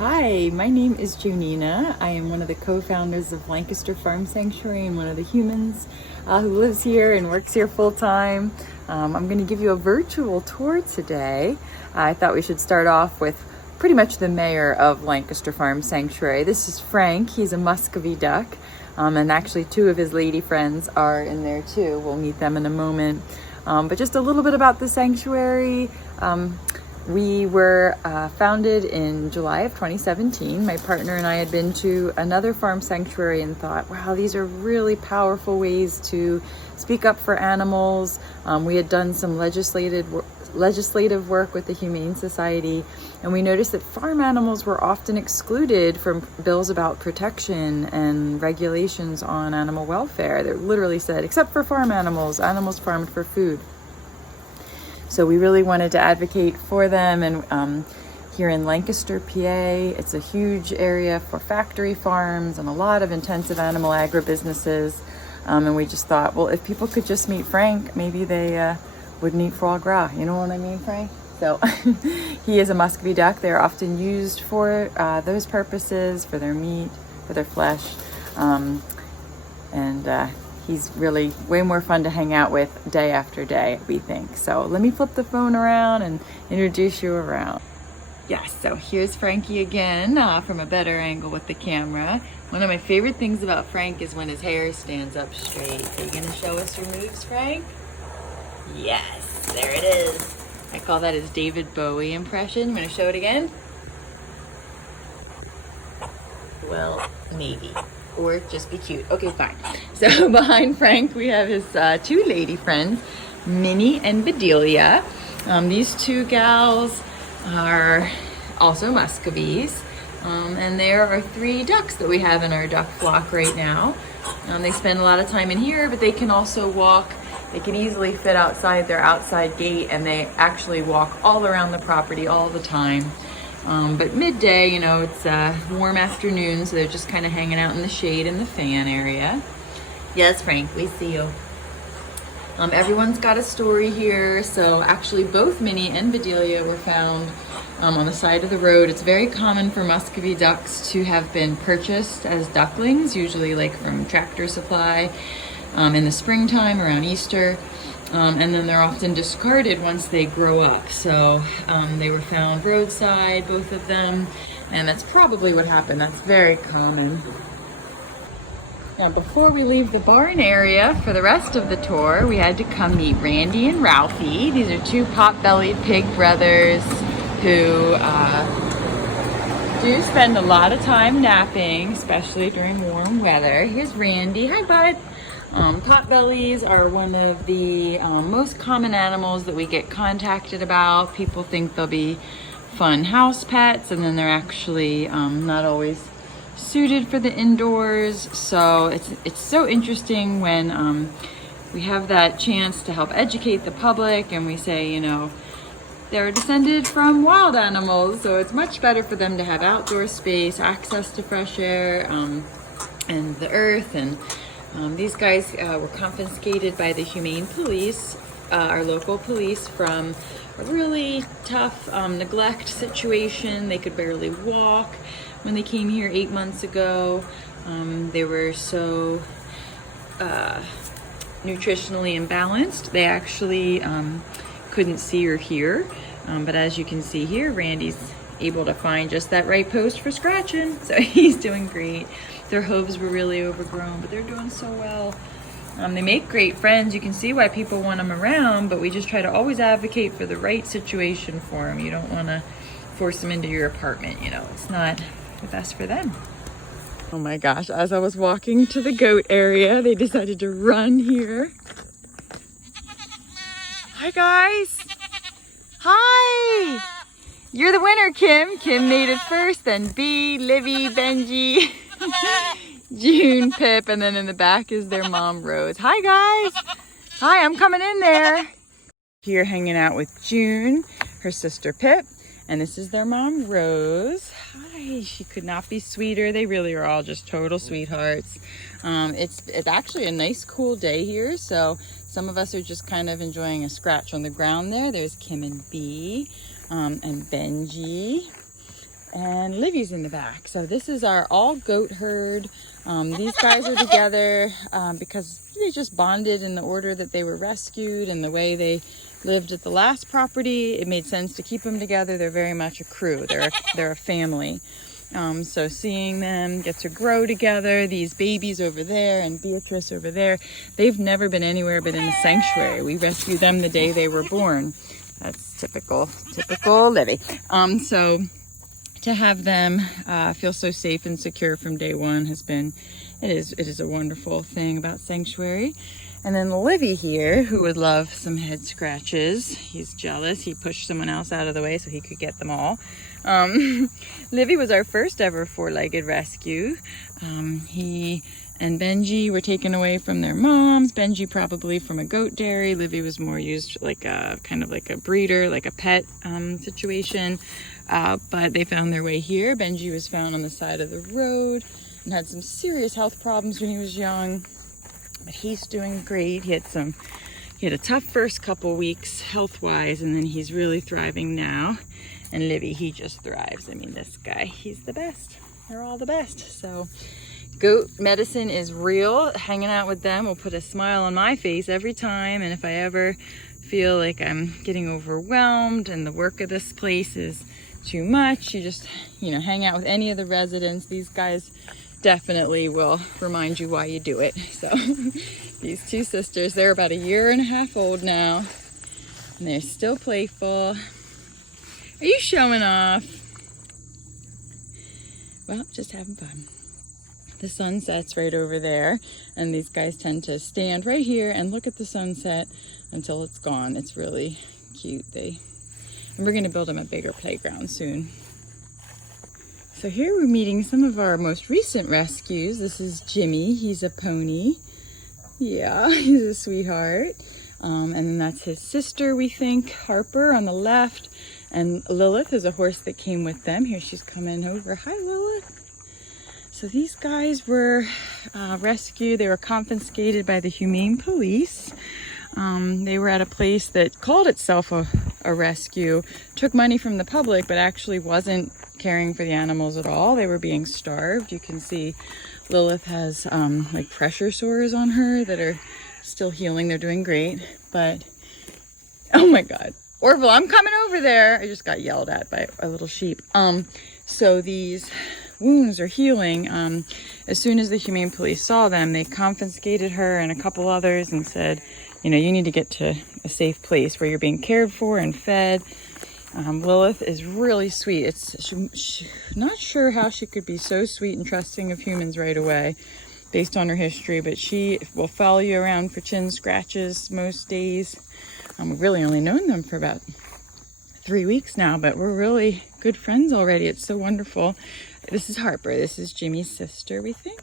Hi, my name is Jonina. I am one of the co-founders of Lancaster Farm Sanctuary and one of the humans who lives here and works here full-time. I'm going to give you a virtual tour today. I thought we should start off with pretty much the mayor of Lancaster Farm Sanctuary. This is Frank. He's a Muscovy duck, and actually two of his lady friends are in there too. We'll meet them in a moment. But just a little bit about the sanctuary. We were founded in July of 2017. My partner and I had been to another farm sanctuary and thought, wow, these are really powerful ways to speak up for animals. We had done some legislative work with the Humane Society, and we noticed that farm animals were often excluded from bills about protection and regulations on animal welfare. They literally said, except for farm animals farmed for food. So we really wanted to advocate for them, and here in Lancaster, PA, it's a huge area for factory farms and a lot of intensive animal agribusinesses. And we just thought, well, if people could just meet Frank, maybe they wouldn't eat foie gras. You know what I mean, Frank? So he is a Muscovy duck. They're often used for those purposes, for their meat, for their flesh. He's really way more fun to hang out with day after day, we think. So let me flip the phone around and introduce you around. Yes, so here's Frankie again from a better angle with the camera. One of my favorite things about Frank is when his hair stands up straight. Are you gonna show us your moves, Frank? Yes, there it is. I call that his David Bowie impression. You wanna show it again? Well, maybe. Or just be cute. Okay, fine. So behind Frank, we have his two lady friends, Minnie and Bedelia. These two gals are also Muscovies. And there are three ducks that we have in our duck flock right now. They spend a lot of time in here, but they can also walk. They can easily fit outside their outside gate, and they actually walk all around the property all the time. But midday, you know, it's a warm afternoon, so they're just kind of hanging out in the shade in the fan area. Yes, Frank, we see you. Everyone's got a story here. So actually both Minnie and Bedelia were found on the side of the road. It's very common for Muscovy ducks to have been purchased as ducklings, usually like from Tractor Supply in the springtime around Easter. And then they're often discarded once they grow up. So they were found roadside, both of them, and that's probably what happened. That's very common. Now, before we leave the barn area for the rest of the tour, we had to come meet Randy and Ralphie. These are two pot-bellied pig brothers who do spend a lot of time napping, especially during warm weather. Here's Randy. Hi, bud. Potbellies are one of the most common animals that we get contacted about. People think they'll be fun house pets, and then they're actually not always suited for the indoors. So it's so interesting when we have that chance to help educate the public, and we say, you know, they're descended from wild animals, so it's much better for them to have outdoor space, access to fresh air, and the earth. And these guys were confiscated by the Humane Police, our local police, from a really tough neglect situation. They could barely walk when they came here 8 months ago. They were so nutritionally imbalanced. They actually couldn't see or hear. But as you can see here, Randy's able to find just that right post for scratching. So he's doing great. Their hooves were really overgrown, but they're doing so well. They make great friends. You can see why people want them around, but we just try to always advocate for the right situation for them. You don't want to force them into your apartment, you know. It's not the best for them. Oh my gosh, as I was walking to the goat area, they decided to run here. Hi guys. Hi. You're the winner, Kim. Kim made it first, then B, Livy, Benji, June, Pip, and then in the back is their mom, Rose. Hi, guys. Hi, I'm coming in there. Here hanging out with June, her sister, Pip, and this is their mom, Rose. Hi, she could not be sweeter. They really are all just total sweethearts. It's actually a nice, cool day here, so some of us are just kind of enjoying a scratch on the ground there. There's Kim and B. And Benji. and Livy's in the back. So this is our all goat herd. These guys are together because they just bonded in the order that they were rescued and the way they lived at the last property. It made sense to keep them together. They're very much a crew. They're a family. So seeing them get to grow together, these babies over there and Beatrice over there, they've never been anywhere but in the sanctuary. We rescued them the day they were born. That's typical Livy. So to have them feel so safe and secure from day one it is a wonderful thing about sanctuary. And then Livy here, who would love some head scratches. He's jealous. He pushed someone else out of the way so he could get them all. Livy was our first ever four-legged rescue. He and Benji were taken away from their moms. Benji probably from a goat dairy. Livy was more used like a kind of like a breeder, like a pet situation. But they found their way here. Benji was found on the side of the road and had some serious health problems when he was young. But he's doing great. He had a tough first couple weeks health-wise, and then he's really thriving now. And Livy, he just thrives. I mean, this guy, he's the best. They're all the best. So goat medicine is real. Hanging out with them will put a smile on my face every time. And if I ever feel like I'm getting overwhelmed and the work of this place is too much, you just, hang out with any of the residents. These guys definitely will remind you why you do it. So these two sisters, they're about 1.5 years old now, and they're still playful. Are you showing off? Well, just having fun. The sunset's right over there, and these guys tend to stand right here and look at the sunset until it's gone. It's really cute. And we're going to build them a bigger playground soon. So here we're meeting some of our most recent rescues. This is Jimmy. He's a pony. Yeah, he's a sweetheart. And then that's his sister, we think, Harper on the left. And Lilith is a horse that came with them. Here she's coming over. Hi, Lilith. So these guys were rescued. They were confiscated by the Humane Police. They were at a place that called itself a rescue, took money from the public, but actually wasn't caring for the animals at all. They were being starved. You can see Lilith has like pressure sores on her that are still healing. They're doing great, but oh my God, Orville, I'm coming over there. I just got yelled at by a little sheep. So these wounds are healing. As soon as the Humane Police saw them, they confiscated her and a couple others and said, you need to get to a safe place where you're being cared for and fed. Lilith is really sweet. She's not sure how she could be so sweet and trusting of humans right away based on her history, but she will follow you around for chin scratches most days. We've really only known them for about 3 weeks now, but we're really good friends already. It's so wonderful. This is Harper. This is Jimmy's sister, we think.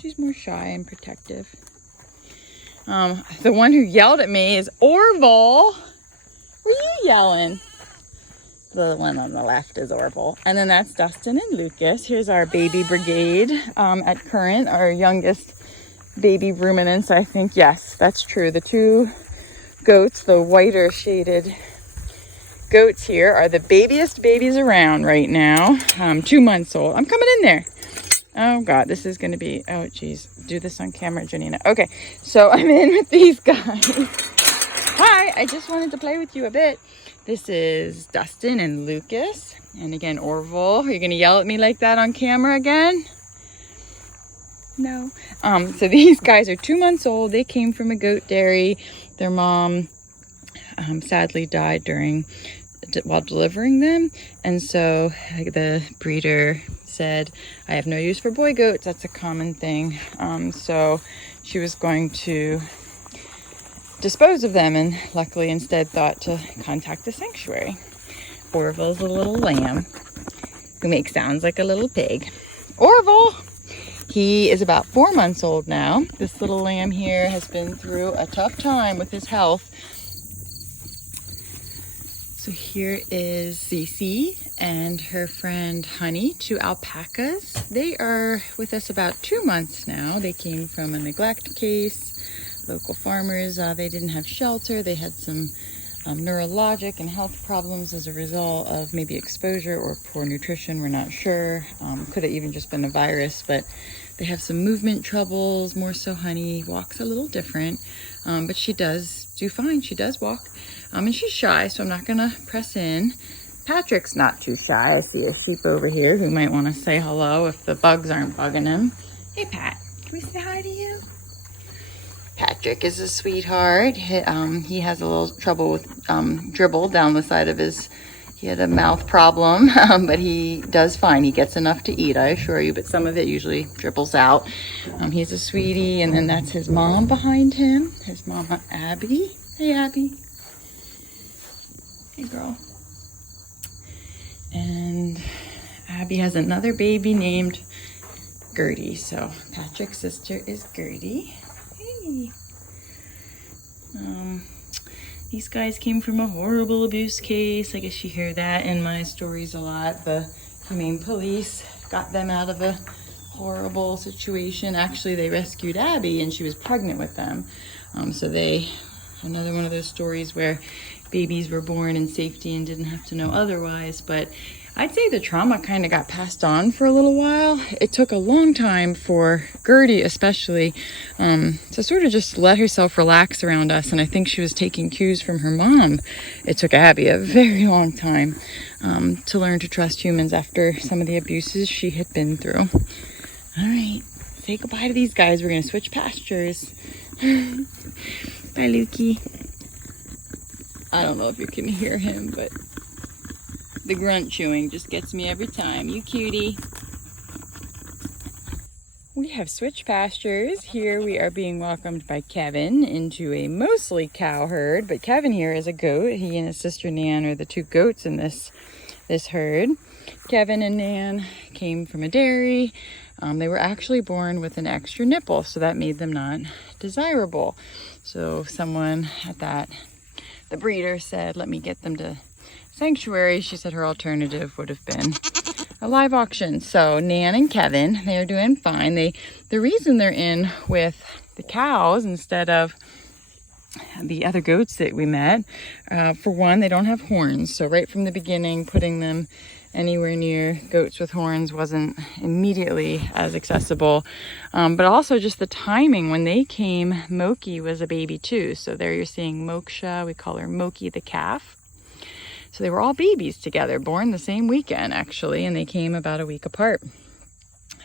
She's more shy and protective. The one who yelled at me is Orville. Were you yelling? The one on the left is Orville. And then that's Dustin and Lucas. Here's our baby brigade at current, our youngest baby ruminants, I think. Yes, that's true. The two goats, the whiter shaded goats here, are the babiest babies around right now. 2 months old. I'm coming in there. Oh God, this is going to be, oh geez, do this on camera, Jonina. Okay, so I'm in with these guys. Hi, I just wanted to play with you a bit. This is Dustin and Lucas. And again, Orville. Are you going to yell at me like that on camera again? No. So these guys are 2 months old. They came from a goat dairy. Their mom sadly died while delivering them. And so the breeder said, I have no use for boy goats. That's a common thing. So she was going to dispose of them, and luckily instead thought to contact the sanctuary. Orville's a little lamb who makes sounds like a little pig. Orville! He is about 4 months old now. This little lamb here has been through a tough time with his health. So here is Cece and her friend Honey, 2 alpacas. They are with us about 2 months now. They came from a neglect case. Local farmers, they didn't have shelter. They had some neurologic and health problems as a result of maybe exposure or poor nutrition. We're not sure. Could have even just been a virus, but they have some movement troubles, more so Honey walks a little different, but she does do fine. She does walk, and she's shy, so I'm not gonna press in. Patrick's not too shy. I see a sheep over here who might want to say hello if the bugs aren't bugging him. Hey Pat, can we say hi to you? Patrick is a sweetheart. He has a little trouble with dribble down the side of his, he had a mouth problem, but he does fine. He gets enough to eat, I assure you, but some of it usually dribbles out. He's a sweetie, and then that's his mom behind him, his mama Abby. Hey Abby. Hey girl. And Abby has another baby named Gertie. So Patrick's sister is Gertie. Hey. These guys came from a horrible abuse case. I guess you hear that in my stories a lot. The humane police got them out of a horrible situation. Actually, they rescued Abby and she was pregnant with them. So another one of those stories where babies were born in safety and didn't have to know otherwise. But I'd say the trauma kind of got passed on for a little while. It took a long time for Gertie especially to sort of just let herself relax around us, and I think she was taking cues from her mom. It took Abby a very long time to learn to trust humans after some of the abuses she had been through. All right, say goodbye to these guys. We're gonna switch pastures. Bye, Lukey. I don't know if you can hear him, but the grunt chewing just gets me every time. You cutie. We have switched pastures. Here we are being welcomed by Kevin into a mostly cow herd, but Kevin here is a goat. He and his sister Nan are the two goats in this herd. Kevin and Nan came from a dairy. They were actually born with an extra nipple, so that made them not desirable. So someone at the breeder said, let me get them to Sanctuary. She said her alternative would have been a live auction. So Nan and Kevin, they are doing fine. The reason they're in with the cows instead of the other goats that we met, for one, they don't have horns. So right from the beginning, putting them anywhere near goats with horns wasn't immediately as accessible. But also just the timing. When they came, Moki was a baby too. So there you're seeing Moksha. We call her Moki the calf. So they were all babies together, born the same weekend actually, and they came about a week apart.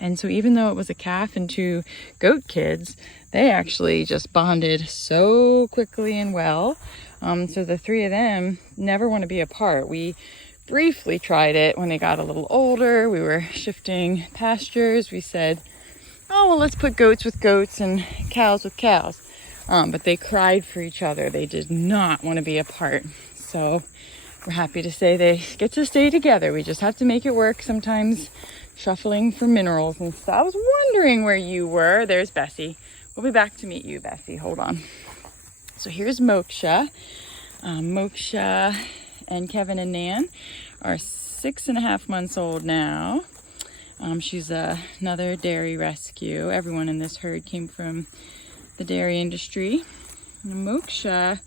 And so even though it was a calf and two goat kids, they actually just bonded so quickly and well. So the three of them never want to be apart. We briefly tried it when they got a little older. We were shifting pastures. We said, oh, well, let's put goats with goats and cows with cows. But they cried for each other. They did not want to be apart. So we're happy to say they get to stay together. We just have to make it work sometimes, shuffling for minerals and stuff. I was wondering where you were. There's Bessie. We'll be back to meet you, Bessie. Hold on. So here's Moksha. Moksha and Kevin and Nan are 6.5 months old now. She's another dairy rescue. Everyone in this herd came from the dairy industry. And Moksha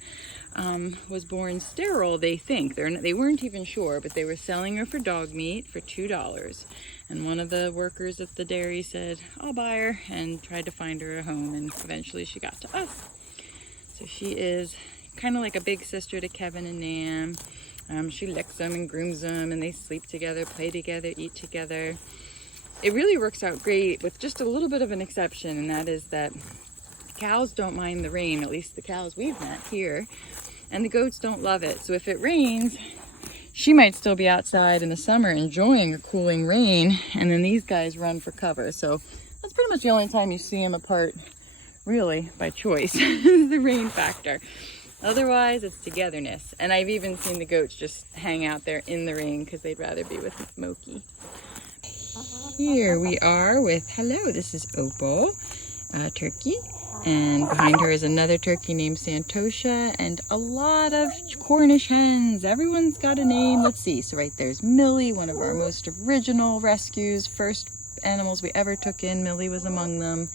was born sterile, they think. They weren't even sure, but they were selling her for dog meat for $2. And one of the workers at the dairy said, I'll buy her, and tried to find her a home, and eventually she got to us. So she is kind of like a big sister to Kevin and Nan. She licks them and grooms them, and they sleep together, play together, eat together. It really works out great with just a little bit of an exception, and that is that cows don't mind the rain, at least the cows we've met here. And the goats don't love it. So if it rains, she might still be outside in the summer enjoying a cooling rain, and then these guys run for cover. So that's pretty much the only time you see them apart, really, by choice, the rain factor. Otherwise, it's togetherness. And I've even seen the goats just hang out there in the rain because they'd rather be with Moki. Here we are with, hello, this is Opal, turkey. And behind her is another turkey named Santosha and a lot of Cornish hens. Everyone's got a name. Let's see. So right there's Millie, one of our most original rescues, first animals we ever took in. Millie was among them.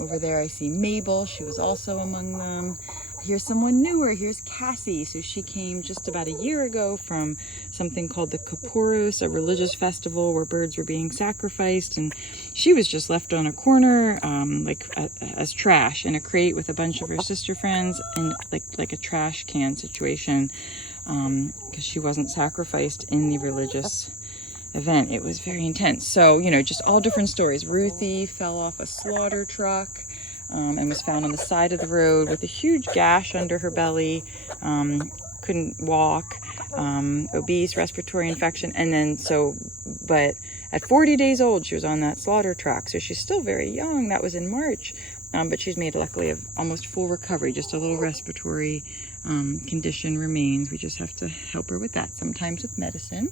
Over there I see Mabel. She was also among them. I here's someone newer. Here's Cassie. So she came just about a year ago from something called the Kaporos, a religious festival where birds were being sacrificed, and she was just left on a corner, as trash in a crate with a bunch of her sister friends, in like a trash can situation, because she wasn't sacrificed in the religious event. It was very intense. So, you know, just all different stories. Ruthie fell off a slaughter truck, and was found on the side of the road with a huge gash under her belly, couldn't walk, obese, respiratory infection, and then but at 40 days old, she was on that slaughter truck, so she's still very young. That was in March, but she's made, luckily, of almost full recovery. Just a little respiratory condition remains. We just have to help her with that, sometimes with medicine.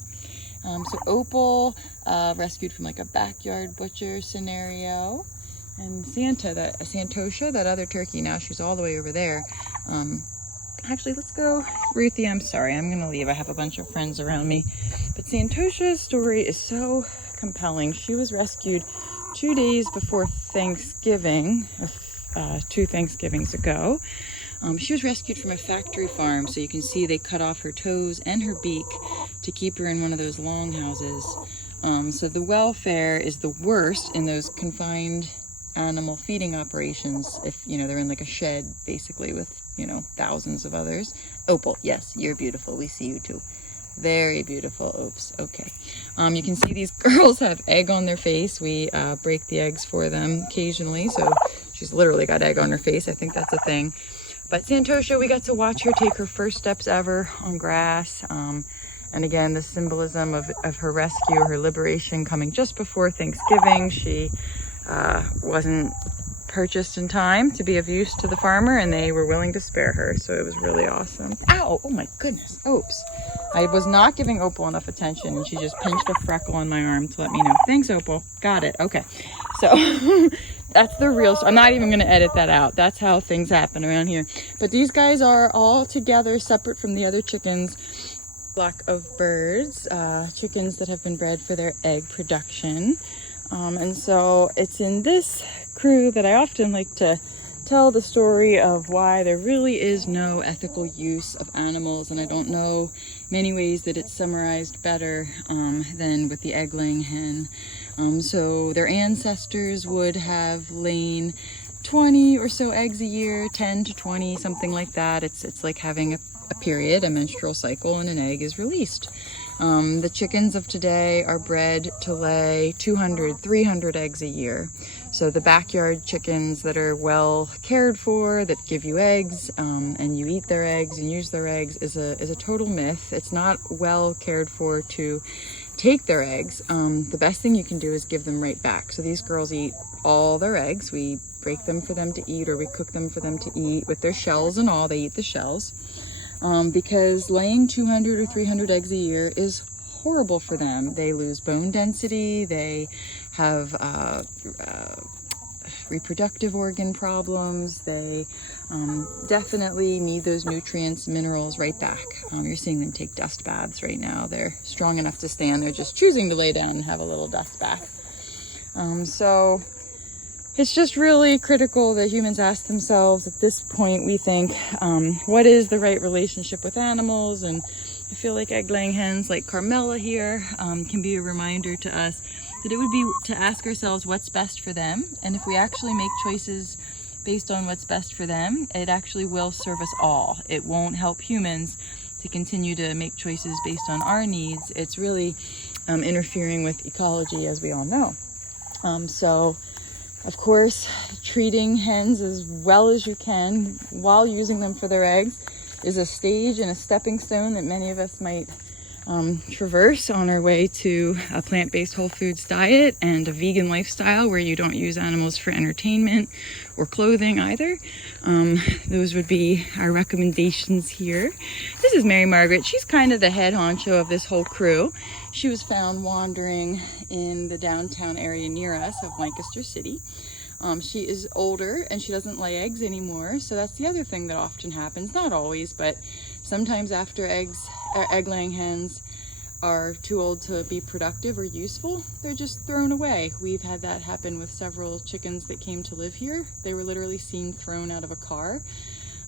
So Opal, rescued from like a backyard butcher scenario. And Santosha, that other turkey, now she's all the way over there. Actually, let's go. Ruthie, I'm sorry, I'm gonna leave. I have a bunch of friends around me. But Santosha's story is so compelling. She was rescued 2 days before Thanksgiving, 2 Thanksgivings ago. She was rescued from a factory farm, so you can see they cut off her toes and her beak to keep her in one of those long houses. So the welfare is the worst in those confined animal feeding operations, if, you know, they're in like a shed, basically, with, you know, thousands of others. Opal, yes, you're beautiful. We see you too. Very beautiful. Oops. Okay. You can see these girls have egg on their face. We break the eggs for them occasionally, so she's literally got egg on her face. I think that's a thing. But Santosha, we got to watch her take her first steps ever on grass. And again, the symbolism of her rescue, her liberation, coming just before Thanksgiving. She wasn't purchased in time to be of use to the farmer, and they were willing to spare her. So it was really awesome. Ow! Oh my goodness. Oops. I was not giving Opal enough attention, and she just pinched a freckle on my arm to let me know. Thanks, Opal. Got it. Okay. So that's the real story. I'm not even going to edit that out. That's how things happen around here. But these guys are all together, separate from the other chickens. Flock of birds, chickens that have been bred for their egg production. And so it's in this crew that I often like to tell the story of why there really is no ethical use of animals, and I don't know many ways that it's summarized better than with the egg-laying hen. So their ancestors would have lain 20 or so eggs a year, 10 to 20, something like that. It's like having a period, a menstrual cycle, and an egg is released. The chickens of today are bred to lay 200, 300 eggs a year. So the backyard chickens that are well cared for, that give you eggs, and you eat their eggs and use their eggs, is a total myth. It's not well cared for to take their eggs. The best thing you can do is give them right back. So these girls eat all their eggs. We break them for them to eat, or we cook them for them to eat with their shells and all. They eat the shells. Because laying 200 or 300 eggs a year is horrible for them. They lose bone density, they have reproductive organ problems, they definitely need those nutrients, minerals right back. You're seeing them take dust baths right now. They're strong enough to stand, they're just choosing to lay down and have a little dust bath. So it's just really critical that humans ask themselves at this point, we think, what is the right relationship with animals? And I feel like egg-laying hens like Carmela here can be a reminder to us that it would be to ask ourselves what's best for them. And if we actually make choices based on what's best for them, it actually will serve us all. It won't help humans to continue to make choices based on our needs. It's really interfering with ecology, as we all know. So, of course, treating hens as well as you can while using them for their eggs is a stage and a stepping stone that many of us might traverse on our way to a plant-based whole foods diet and a vegan lifestyle where you don't use animals for entertainment or clothing either. Those would be our recommendations here. This is Mary Margaret. She's kind of the head honcho of this whole crew. She was found wandering in the downtown area near us of Lancaster City. She is older and she doesn't lay eggs anymore, so that's the other thing that often happens. Not always, but sometimes after egg-laying hens are too old to be productive or useful, they're just thrown away. We've had that happen with several chickens that came to live here. They were literally seen thrown out of a car.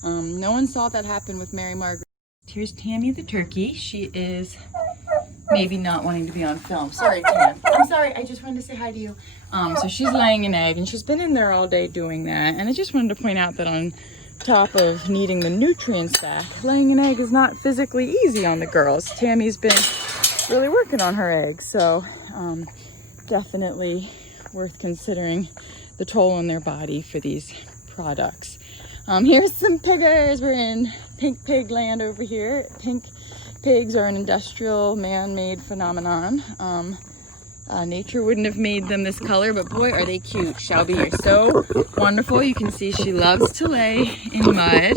No one saw that happen with Mary Margaret. Here's Tammy the turkey. She is maybe not wanting to be on film. Sorry, Tam. I'm sorry, I just wanted to say hi to you. So she's laying an egg, and she's been in there all day doing that. And I just wanted to point out that on top of needing the nutrient stack, laying an egg is not physically easy on the girls. Tammy's been really working on her eggs, so definitely worth considering the toll on their body for these products. Here's some piggers. We're in pink pig land over here. Pink pigs are an industrial man-made phenomenon. Nature wouldn't have made them this color, but boy, are they cute. Shelby, you're so wonderful. You can see she loves to lay in mud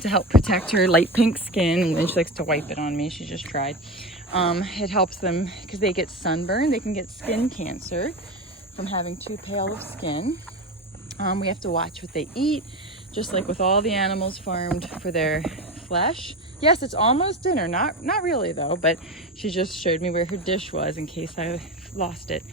to help protect her light pink skin, and then she likes to wipe it on me. She just tried. It helps them because they get sunburn. They can get skin cancer from having too pale of skin. We have to watch what they eat, just like with all the animals farmed for their flesh. Yes, it's almost dinner. Not really though, but she just showed me where her dish was in case I lost it.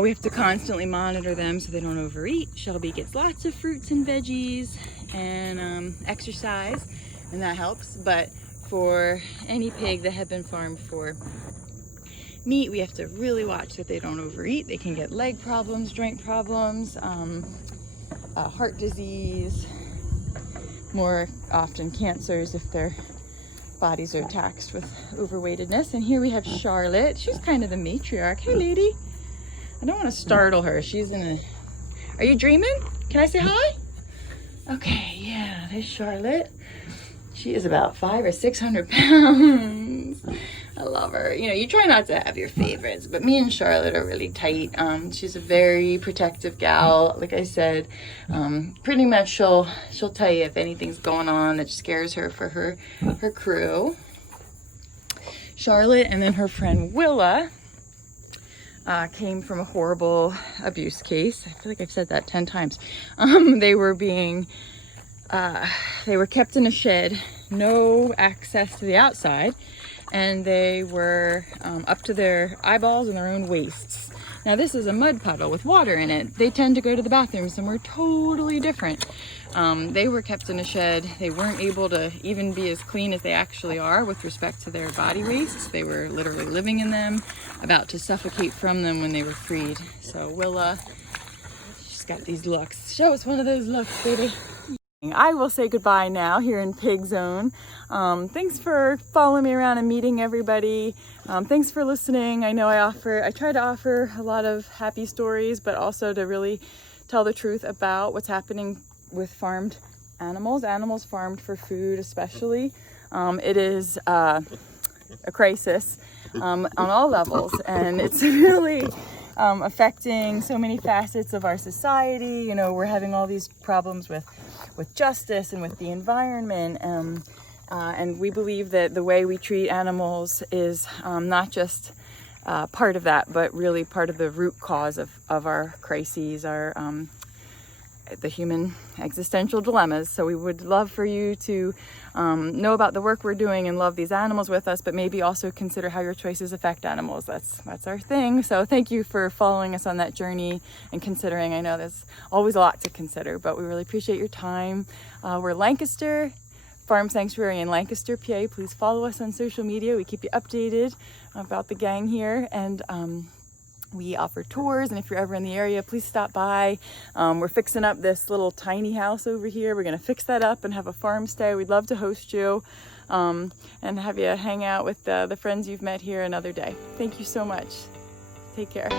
We have to constantly monitor them so they don't overeat. Shelby gets lots of fruits and veggies and exercise, and that helps. But for any pig that have been farmed for meat, we have to really watch that they don't overeat. They can get leg problems, joint problems, heart disease, more often cancers if their bodies are taxed with overweightedness. And here we have Charlotte. She's kind of the matriarch. Hey, lady. I don't want to startle her. She's in a... Are you dreaming? Can I say hi? Okay, yeah, there's Charlotte. She is about 500 or 600 pounds. I love her. You know, you try not to have your favorites, but me and Charlotte are really tight. She's a very protective gal. Like I said, pretty much she'll tell you if anything's going on that scares her for her crew. Charlotte and then her friend Willa came from a horrible abuse case. I feel like I've said that 10 times. They were kept in a shed, no access to the outside, and they were up to their eyeballs in their own wastes. Now this is a mud puddle with water in it. They tend to go to the bathroom somewhere totally different. They were kept in a shed. They weren't able to even be as clean as they actually are with respect to their body wastes. They were literally living in them, about to suffocate from them when they were freed. So Willa, she's got these looks. Show us one of those looks, baby. I will say goodbye now here in Pig Zone. Thanks for following me around and meeting everybody. Thanks for listening. I know I try to offer a lot of happy stories, but also to really tell the truth about what's happening with farmed animals farmed for food especially. It is a crisis on all levels, and it's really affecting so many facets of our society. You know, we're having all these problems with justice and with the environment, and we believe that the way we treat animals is not just part of that, but really part of the root cause of our crises, the human existential dilemmas. So we would love for you to know about the work we're doing and love these animals with us, but maybe also consider how your choices affect animals. That's our thing. So thank you for following us on that journey and considering. I know there's always a lot to consider, but we really appreciate your time. We're Lancaster Farm Sanctuary in Lancaster, PA. Please follow us on social media. We keep you updated about the gang here, and we offer tours, and if you're ever in the area, please stop by. We're fixing up this little tiny house over here. We're gonna fix that up and have a farm stay. We'd love to host you and have you hang out with the friends you've met here another day. Thank you so much. Take care.